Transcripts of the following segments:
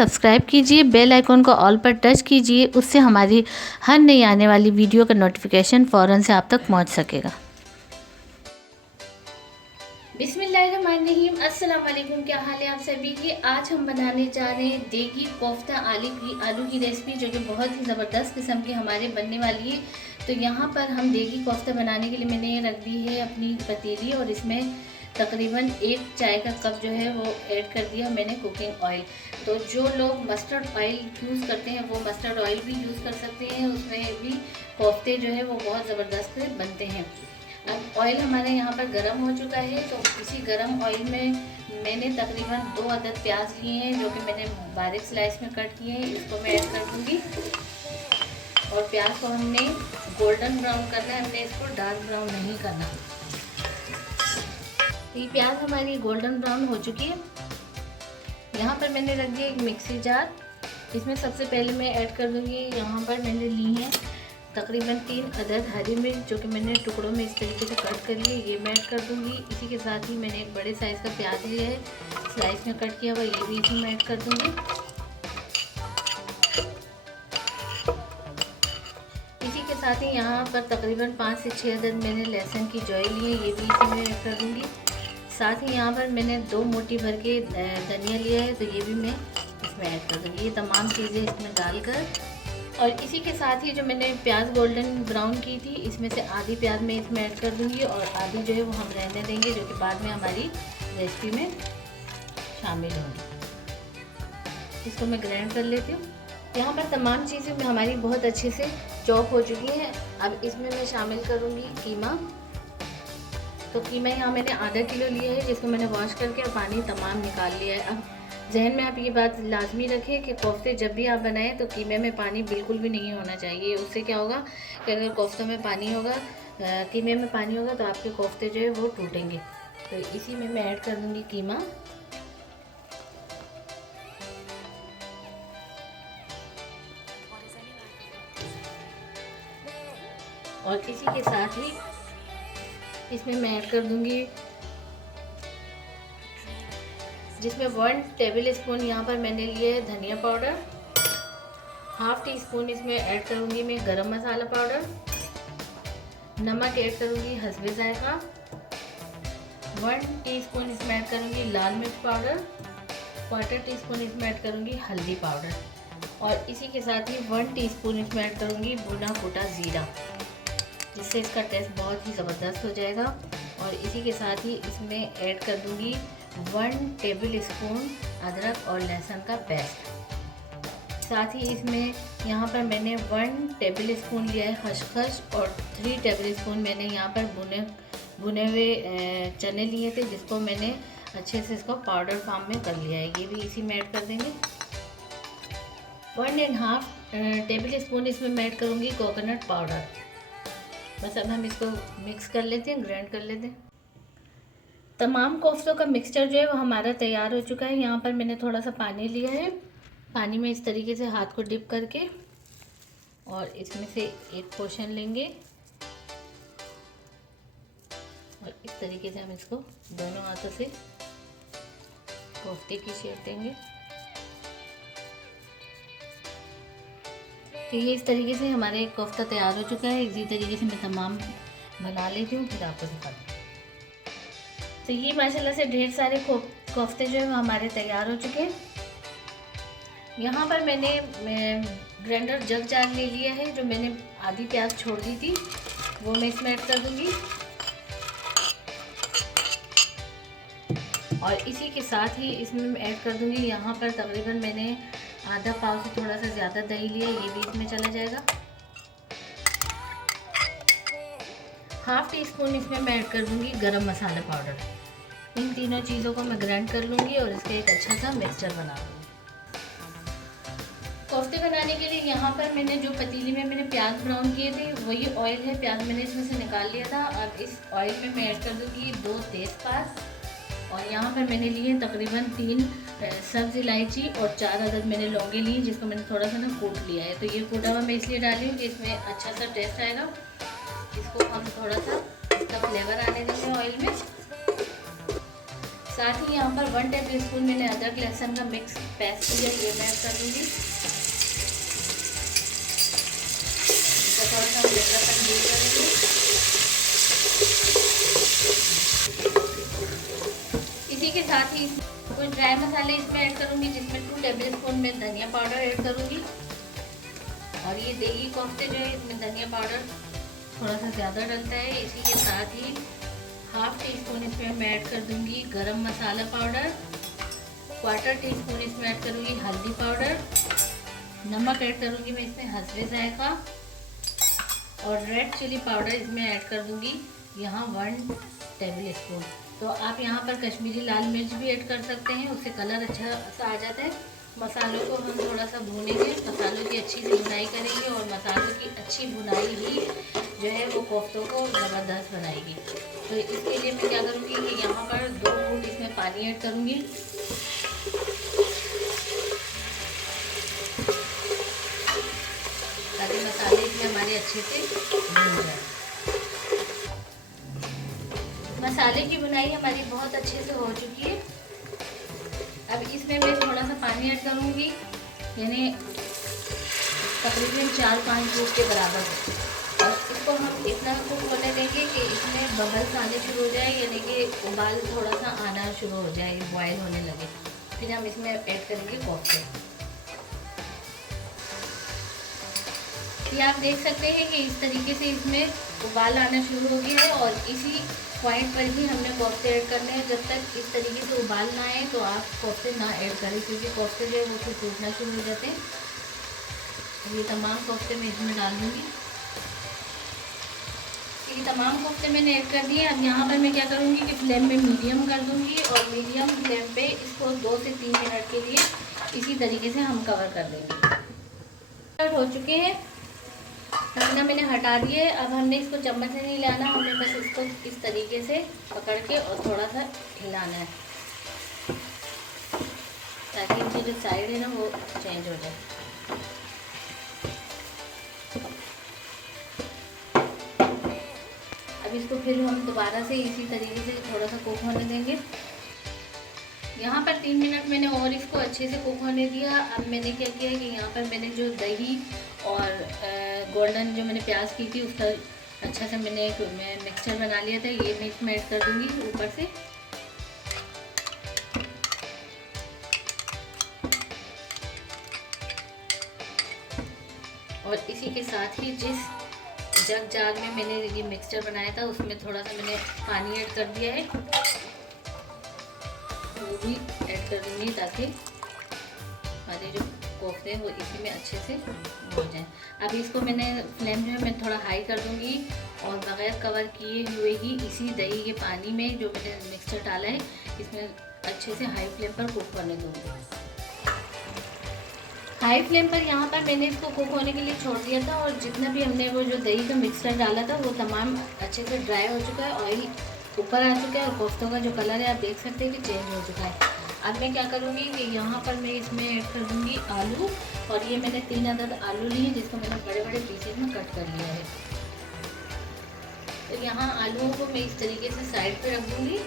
Subscribe कीजिए, bell icon को all पर टच कीजिए, उससे हमारी हर नई आने वाली वीडियो का नोटिफिकेशन फ़ौरन से आप तक पहुंच सकेगा। बिस्मिल्लाहिर्रहमानिर्रहीम, अस्सलाम वालेकुम। क्या हाल है आप सभी की। आज हम बनाने जा रहे हैं देगी कोफ्ता आलू की रेसिपी, जो कि बहुत ही ज़बरदस्त किस्म की हमारे बनने वाली है। तो यहाँ पर हम देगी कोफ्ता बनाने के लिए मैंने ये रख दी है अपनी पतीली, और इसमें तकरीबन 1 चाय का कप जो है वो ऐड कर दिया मैंने कुकिंग ऑयल। तो जो लोग मस्टर्ड ऑयल यूज़ करते हैं वो मस्टर्ड ऑयल भी यूज़ कर सकते हैं, उसमें भी कोफ्ते जो है वो बहुत ज़बरदस्त बनते हैं। अब ऑयल हमारे यहाँ पर गर्म हो चुका है, तो इसी गर्म ऑयल में मैंने तकरीबन 2 अदद प्याज लिए हैं, जो कि मैंने बारीक स्लाइस में कट किए हैं। इसको मैं ऐड कर दूँगी, और प्याज को हमने गोल्डन ब्राउन करना है, हमने इसको डार्क ब्राउन नहीं करना। ये प्याज हमारी गोल्डन ब्राउन हो चुकी है। यहाँ पर मैंने रख दिया एक मिक्सी जार। इसमें सबसे पहले मैं ऐड कर दूँगी, यहाँ पर मैंने ली है तकरीबन 3 अदद हरी मिर्च, जो कि मैंने टुकड़ों में इस तरीके से कट कर लिए, ये मैं ऐड कर दूँगी। इसी के साथ ही मैंने एक बड़े साइज़ का प्याज लिया है, स्लाइस में कट किया हुआ, ये भी इसी में ऐड कर दूँगी। इसी के साथ ही यहाँ पर तकरीबन 5 से 6 अदद मैंने लहसुन की जॉई ली है, ये भी इसी में ऐड कर दूँगी। साथ ही यहाँ पर मैंने 2 मुट्ठी भर के धनिया लिया है, तो ये भी मैं इसमें ऐड कर दूँगी। ये तमाम चीज़ें इसमें डालकर, और इसी के साथ ही जो मैंने प्याज गोल्डन ब्राउन की थी, इसमें से आधी प्याज मैं इसमें ऐड कर दूंगी, और आधी जो है वो हम रहने देंगे, जो कि बाद में हमारी रेसिपी में शामिल होंगी। इसको मैं ग्राइंड कर लेती हूँ। यहाँ पर तमाम चीज़ें हमारी बहुत अच्छे से चॉप हो चुकी हैं। अब इसमें मैं शामिल करूँगी कीमा। तो कीमा यहाँ मैंने आधा किलो लिया है, जिसको मैंने वॉश करके और पानी तमाम निकाल लिया है। अब जहन में आप ये बात लाजमी रखें कि कोफ्ते जब भी आप बनाएं तो कीमे में पानी बिल्कुल भी नहीं होना चाहिए। उससे क्या होगा कि अगर कोफ्तों में पानी होगा, कीमे में पानी होगा, तो आपके कोफ्ते जो है वो टूटेंगे। तो इसी में मैं ऐड कर दूंगी कीमा। और इसी के साथ ही इसमें मैं ऐड कर दूंगी, जिसमें 1 टेबल स्पून यहाँ पर मैंने लिए है धनिया पाउडर, हाफ टी स्पून इसमें ऐड करूँगी मैं गरम मसाला पाउडर, नमक ऐड करूँगी हस्बे जायका, 1 टीस्पून इसमें ऐड करूँगी लाल मिर्च पाउडर, 1/4 टीस्पून इसमें ऐड करूँगी हल्दी पाउडर, और इसी के साथ ही 1 टीस्पून इसमें ऐड करूँगी भुना कूटा ज़ीरा, जिससे इसका टेस्ट बहुत ही ज़बरदस्त हो जाएगा। और इसी के साथ ही इसमें ऐड कर दूँगी 1 टेबल स्पून अदरक और लहसुन का पेस्ट। साथ ही इसमें यहाँ पर मैंने 1 टेबल स्पून लिया है खसखस, और 3 टेबल स्पून मैंने यहाँ पर भुने हुए चने लिए थे, जिसको मैंने अच्छे से इसको पाउडर फॉर्म में कर लिया है, ये भी इसी में ऐड कर देंगे। 1.5 टेबल स्पून इसमें मैं ऐड करूँगी कोकोनट पाउडर। बस अब हम इसको मिक्स कर लेते हैं, ग्राइंड कर लेते हैं। तमाम कोफ्तों का मिक्सचर जो है वो हमारा तैयार हो चुका है। यहाँ पर मैंने थोड़ा सा पानी लिया है, पानी में इस तरीके से हाथ को डिप करके, और इसमें से एक पोर्शन लेंगे, और इस तरीके से हम इसको दोनों हाथों से कोफ्ते की शेप देंगे। तो ये इस तरीके से हमारे कोफ्ता तैयार हो चुका है। इसी तरीके से मैं तमाम बना लेती हूँ, फिर आपको दिखाती हूँ। तो ये माशाल्लाह से ढेर सारे कोफ्ते जो है हमारे तैयार हो चुके हैं। यहाँ पर मैंने ग्राइंडर जग जार ले लिया है, जो मैंने आधी प्याज छोड़ दी थी वो मैं इसमें ऐड कर दूँगी, और इसी के साथ ही इसमें मैं ऐड कर दूँगी, यहाँ पर तकरीबन मैंने आधा पाव से थोड़ा सा ज़्यादा दही लिया, ये भी इसमें चला जाएगा। हाफ टी स्पून इसमें मैं ऐड कर दूँगी गरम मसाला पाउडर। इन तीनों चीज़ों को मैं ग्राइंड कर लूँगी और इसका एक अच्छा सा मिक्सचर बना लूँगी। कोफ्ते बनाने के लिए यहाँ पर मैंने जो पतीली में मैंने प्याज ब्राउन किए थे वही ऑयल है, प्याज मैंने इसमें से निकाल लिया था। अब इस ऑयल में मैं ऐड कर दूँगी 2 तेज़पात, और यहाँ पर मैंने लिए तकरीबन 3 सब्ज़ इलायची, और 4 अदद मैंने लौंगे ली, जिसको मैंने थोड़ा सा ना कूट लिया है। तो ये कूटा हुआ मैं इसलिए डाली हूँ कि इसमें अच्छा सा टेस्ट आएगा। इसको हम थोड़ा सा इसका फ्लेवर आने देंगे ऑयल में। साथ ही यहाँ पर 1 टेबल स्पून मैंने अदरक लहसुन का मिक्स पेस्ट लिया, ये मैं ऐड कर दूँगी। इसका थोड़ा सा कलरपन दूर करेंगे। इसी के साथ ही कुछ ड्राई मसाले इसमें ऐड करूँगी, जिसमें 2 टेबल स्पून में धनिया पाउडर ऐड करूँगी। और ये देगी कोफ्ते जो है इसमें धनिया पाउडर थोड़ा सा ज़्यादा डलता है। इसी के साथ ही 1/2 टीस्पून इसमें मैं ऐड कर दूँगी गरम मसाला पाउडर, 1/4 टीस्पून इसमें ऐड करूँगी हल्दी पाउडर, नमक ऐड करूँगी मैं इसमें हस्बे जायका, और रेड चिली पाउडर इसमें ऐड कर दूँगी यहाँ 1 टेबल स्पून। तो आप यहाँ पर कश्मीरी लाल मिर्च भी ऐड कर सकते हैं, उससे कलर अच्छा सा आ जाता है। मसालों को हम थोड़ा सा भूनेंगे, मसालों की अच्छी सी भुनाई करेंगे, और मसालों की अच्छी भुनाई ही जो है वो कोफ्तों को ज़बरदस्त बनाएगी। तो इसके लिए मैं क्या करूँगी कि यहाँ पर 2 घूंट इसमें पानी ऐड करूँगी। ताकि मसाले इसमें हमारे अच्छे से भुन जाए। मसाले की बुनाई हमारी बहुत अच्छे से हो चुकी है। अब इसमें मैं थोड़ा सा पानी ऐड करूँगी, यानी तकरीबन 4-5 घूंट के बराबर। और इसको हम इतना कुक होने देंगे कि इसमें बबल्स आने शुरू हो जाए, यानी कि उबाल थोड़ा सा आना शुरू हो जाए, बॉयल होने लगे। फिर हम इसमें ऐड करेंगे कोफ्ते। ये आप देख सकते हैं कि इस तरीके से इसमें उबाल आना शुरू हो गया है, और इसी पॉइंट पर ही हमने कोफ्ते ऐड करने हैं। जब तक इस तरीके से उबाल ना आए तो आप कोफ्ते ना ऐड करें, क्योंकि कोफ्ते जो है वो फिर टूटना शुरू हो जाते हैं। ये तमाम कोफ्ते मैं इसमें डाल दूँगी। ये तमाम कोफ्ते मैंने ऐड कर दिए। अब यहाँ पर मैं क्या करूँगी कि फ्लेम में मीडियम कर दूँगी, और मीडियम फ्लेम पे इसको 2 से 3 मिनट के लिए इसी तरीके से हम कवर कर देंगे। हो चुके हैं, ढक्कन मैंने हटा दिए। अब हमने इसको चम्मच से नहीं हिलाना, हमने बस इसको इस तरीके से पकड़ के और थोड़ा सा हिलाना है, ताकि इनकी जो साइड है ना वो चेंज हो जाए। अब इसको फिर हम दोबारा से इसी तरीके से थोड़ा सा कुक होने देंगे। यहाँ पर 3 मिनट मैंने और इसको अच्छे से कुक होने दिया। अब मैंने क्या किया कि यहाँ पर मैंने जो दही और गोल्डन जो मैंने प्याज की थी उसका अच्छा से मैंने एक मिक्सचर बना लिया था, ये मैं इसमें ऐड कर दूँगी ऊपर से। और इसी के साथ ही जिस जग में मैंने ये मिक्सचर बनाया था उसमें थोड़ा सा मैंने पानी ऐड कर दिया है, वो भी ऐड कर दूँगी ताकि हमारे जो कोफ्ते हैं वो इसी में अच्छे से हो जाए। अब इसको मैंने फ्लेम जो है मैं थोड़ा हाई कर दूँगी, और बग़ैर कवर किए हुए ही इसी दही के पानी में जो मैंने मिक्सचर डाला है इसमें अच्छे से हाई फ्लेम पर कुक करने दूँगी। हाई फ्लेम पर यहाँ पर मैंने इसको कुक होने के लिए छोड़ दिया था, और जितना भी हमने वो जो दही का मिक्सचर डाला था वो तमाम अच्छे से ड्राई हो चुका है, ऑयल ऊपर आ चुका है, और कोफ्तों का जो कलर है आप देख सकते हैं कि चेंज हो चुका है। अब मैं क्या करूँगी कि यहाँ पर मैं इसमें ऐड कर दूँगी आलू, और ये मैंने 3 अदद आलू लिए जिसको मैंने बड़े बड़े पीसेज में कट कर लिया है। तो यहाँ आलूओं को मैं इस तरीके से साइड पे रख दूँगी।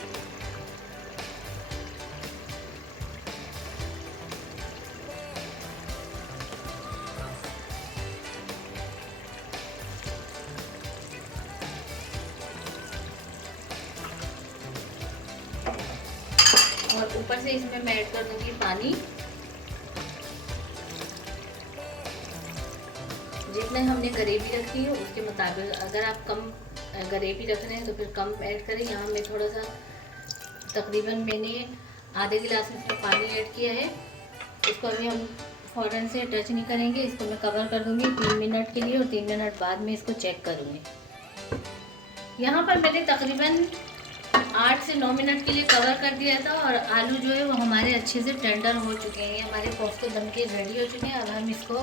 और ऊपर से इसमें मैं ऐड कर दूँगी पानी, जितने हमने ग्रेवी रखी है उसके मुताबिक। अगर आप कम ग्रेवी रख रहे हैं तो फिर कम ऐड करें। यहाँ मैं थोड़ा सा तकरीबन मैंने आधे गिलास इसमें पानी ऐड किया है। इसको अभी हम फ़ौरन से टच नहीं करेंगे, इसको मैं कवर कर दूँगी 3 मिनट के लिए, और 3 मिनट बाद में इसको चेक करूँगी। यहाँ पर मैंने तकरीबन 8 से 9 मिनट के लिए कवर कर दिया था, और आलू जो है वो हमारे अच्छे से टेंडर हो चुके हैं। हमारे कोफ्ते बन के रेडी हो चुके हैं। अब हम इसको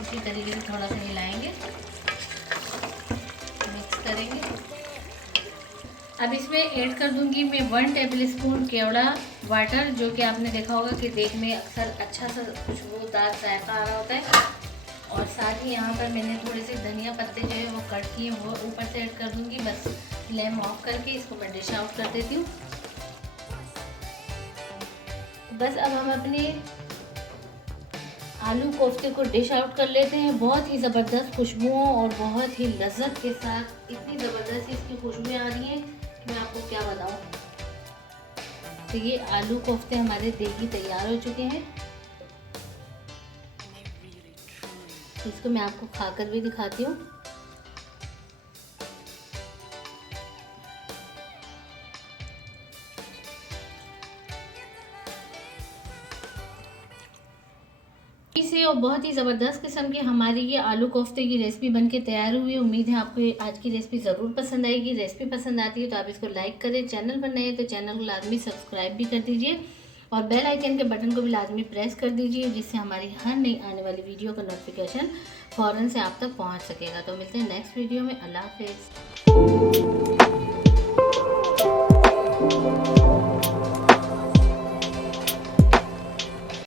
इसी तरीके से थोड़ा सा हिलाएंगे, मिक्स करेंगे। अब इसमें ऐड कर दूंगी मैं 1 टेबल स्पून केवड़ा वाटर, जो कि आपने देखा होगा कि देखने में अक्सर अच्छा सा खुशबूदार जायका आ रहा होता है। और साथ ही यहाँ पर मैंने थोड़े से धनिया पत्ते जो है वो कट किए वो ऊपर से ऐड कर दूंगी। बस फ्लेम ऑफ करके इसको मैं डिश आउट कर देती हूँ। बस अब हम अपने आलू कोफ्ते को डिश आउट कर लेते हैं। बहुत ही ज़बरदस्त खुशबुओं और बहुत ही लज्जत के साथ इतनी ज़बरदस्त इसकी खुशबुएं आ रही हैं कि मैं आपको क्या बताऊं। तो ये आलू कोफ्ते हमारे देगी तैयार हो चुके हैं। इसको मैं आपको खाकर भी दिखाती हूँ। से और बहुत ही ज़बरदस्त किस्म की हमारी ये आलू कोफ्ते की रेसिपी बनके तैयार हुई है। उम्मीद है आपको आज की रेसिपी ज़रूर पसंद आएगी। रेसिपी पसंद आती है तो आप इसको लाइक करें, चैनल पर नए हैं तो चैनल को लाजमी सब्सक्राइब भी कर दीजिए और बेल आइकन के बटन को भी लाजमी प्रेस कर दीजिए, जिससे हमारी हर नई आने वाली वीडियो का नोटिफिकेशन फ़ौरन से आप तक पहुँच सकेगा। तो मिलते हैं नेक्स्ट वीडियो में। अल्लाह हाफिज़।